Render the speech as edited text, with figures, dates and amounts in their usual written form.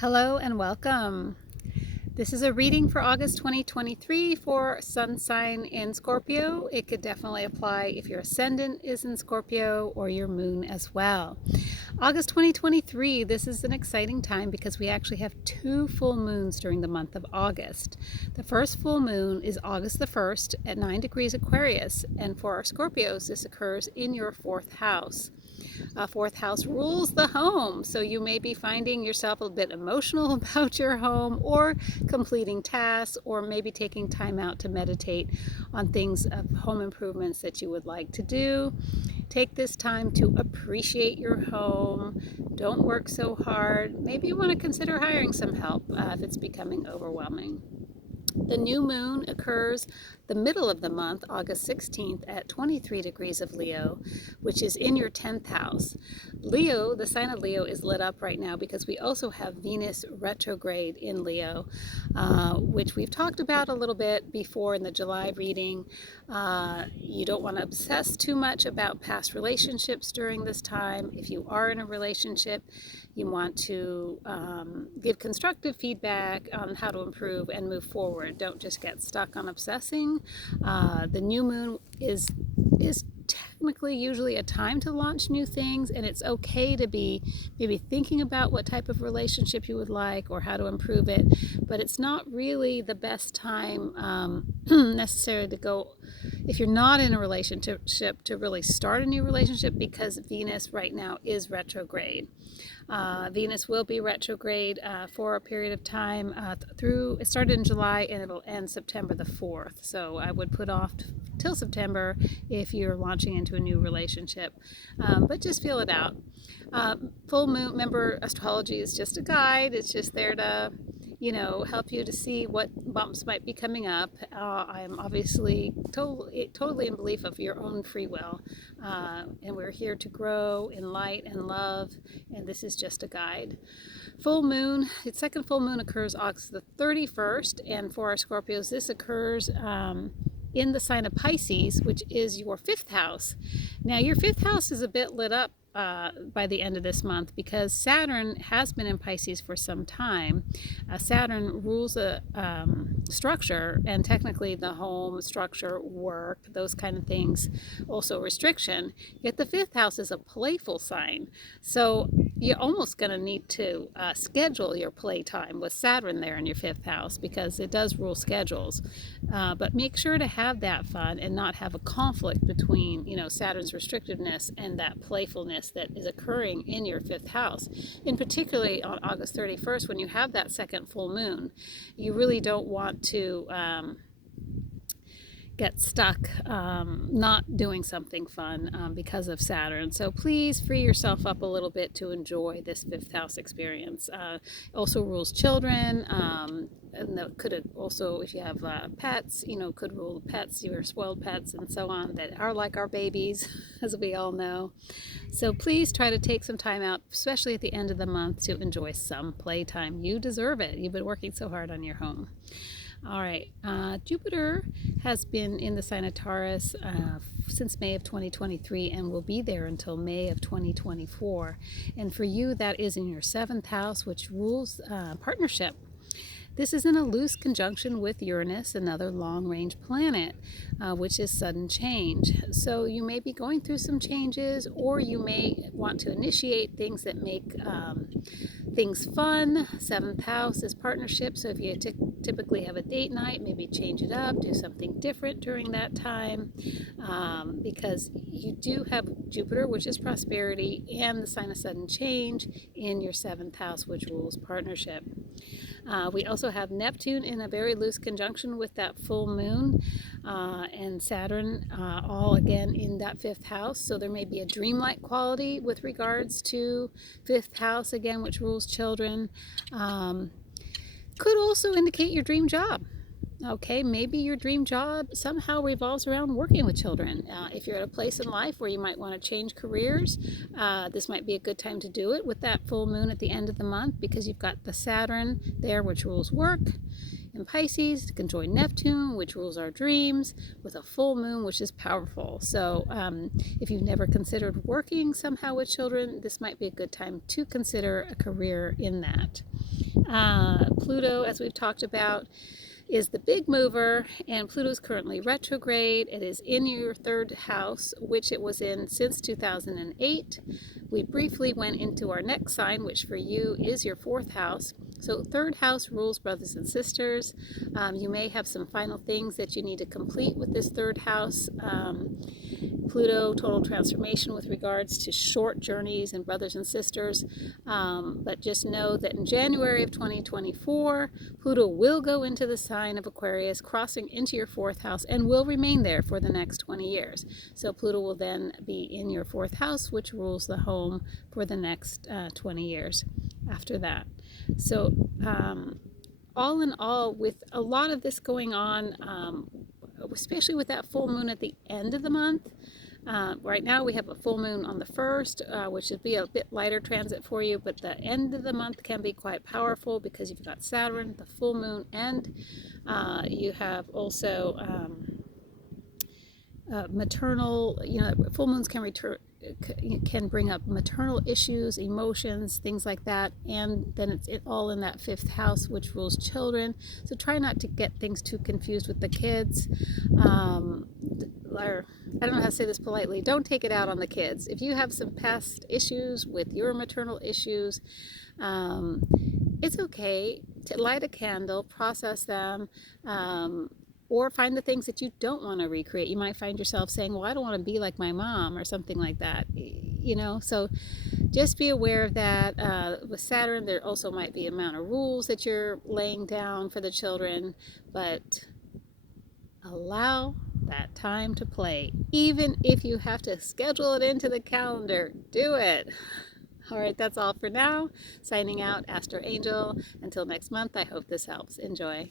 Hello and welcome. This is a reading for August 2023 for Sun sign in Scorpio. It could definitely apply if your ascendant is in Scorpio or your moon as well. August 2023, this is an exciting time because we actually have two full moons during the month of August. The first full moon is August the 1st at 9 degrees Aquarius, and for our Scorpios, this occurs in your fourth house. Fourth house rules the home, so you may be finding yourself a bit emotional about your home, or completing tasks, or maybe taking time out to meditate on things of home improvements that you would like to do. Take this time to appreciate your home. Don't work so hard. Maybe you want to consider hiring some help if it's becoming overwhelming. The new moon occurs the middle of the month, August 16th, at 23 degrees of Leo, which is in your 10th house. Leo, the sign of Leo, is lit up right now because we also have Venus retrograde in Leo, which we've talked about a little bit before in the July reading. You don't want to obsess too much about past relationships during this time. If you are in a relationship, you want to give constructive feedback on how to improve and move forward. Don't just get stuck on obsessing. The new moon is technically usually a time to launch new things, and it's okay to be maybe thinking about what type of relationship you would like or how to improve it, but it's not really the best time necessarily to go, if you're not in a relationship, to really start a new relationship, because Venus right now is retrograde. Venus will be retrograde for a period of time it started in July and it'll end September the 4th. So I would put off till September if you're launching into a new relationship, but just feel it out. Full moon, remember, astrology is just a guide. It's just there to help you to see what bumps might be coming up. I'm obviously totally in belief of your own free will, and we're here to grow in light and love, and this is just a guide. Full moon, its second full moon occurs August the 31st, and for our Scorpios, this occurs in the sign of Pisces, which is your fifth house. Now, your fifth house is a bit lit up by the end of this month because Saturn has been in Pisces for some time. Saturn rules a structure, and technically the home, structure, work, those kind of things, also restriction. Yet the fifth house is a playful sign. So you're almost going to need to schedule your playtime with Saturn there in your fifth house, because it does rule schedules. But make sure to have that fun and not have a conflict between, Saturn's restrictiveness and that playfulness that is occurring in your fifth house. In particularly on August 31st, when you have that second full moon, you really don't want to get stuck not doing something fun because of Saturn. So please free yourself up a little bit to enjoy this fifth house experience. Also rules children, and that could also, if you have pets, could rule pets, your spoiled pets and so on, that are like our babies, as we all know. So please try to take some time out, especially at the end of the month, to enjoy some playtime. You deserve it. You've been working so hard on your home. All right, Jupiter has been in the sign of Taurus since May of 2023 and will be there until May of 2024. And for you, that is in your seventh house, which rules partnership. This is in a loose conjunction with Uranus, another long-range planet, which is sudden change. So you may be going through some changes, or you may want to initiate things that make things fun. Seventh house is partnership, so if you typically have a date night, maybe change it up, do something different during that time, because you do have Jupiter, which is prosperity, and the sign of sudden change in your seventh house, which rules partnership. We also have Neptune in a very loose conjunction with that full moon, and Saturn, all again in that fifth house. So there may be a dreamlike quality with regards to fifth house, again, which rules children. Could also indicate your dream job. Okay, maybe your dream job somehow revolves around working with children. If you're at a place in life where you might want to change careers, this might be a good time to do it with that full moon at the end of the month, because you've got the Saturn there, which rules work. in Pisces. It can join Neptune, which rules our dreams, with a full moon, which is powerful. So if you've never considered working somehow with children, this might be a good time to consider a career in that. Pluto, as we've talked about, is the big mover, and Pluto is currently retrograde. It is in your third house, which it was in since 2008. We briefly went into our next sign, which for you is your fourth house. So third house rules brothers and sisters. You may have some final things that you need to complete with this third house. Pluto, total transformation with regards to short journeys and brothers and sisters. But just know that in January of 2024, Pluto will go into the sign of Aquarius, crossing into your fourth house, and will remain there for the next 20 years. So Pluto will then be in your fourth house, which rules the home for the next 20 years after that. So all in all, with a lot of this going on, especially with that full moon at the end of the month. Right now we have a full moon on the 1st, which would be a bit lighter transit for you, but the end of the month can be quite powerful because you've got Saturn, the full moon, and you have also maternal, full moons can bring up maternal issues, emotions, things like that, and then it's all in that fifth house, which rules children. So try not to get things too confused with the kids. Or I don't know how to say this politely. Don't take it out on the kids. If you have some past issues with your maternal issues, it's okay to light a candle, process them. Or find the things that you don't want to recreate. You might find yourself saying, well, I don't want to be like my mom or something like that, so just be aware of that. With Saturn, there also might be an amount of rules that you're laying down for the children, but allow that time to play. Even if you have to schedule it into the calendar, do it. All right, that's all for now. Signing out, Astro Angel. Until next month, I hope this helps. Enjoy.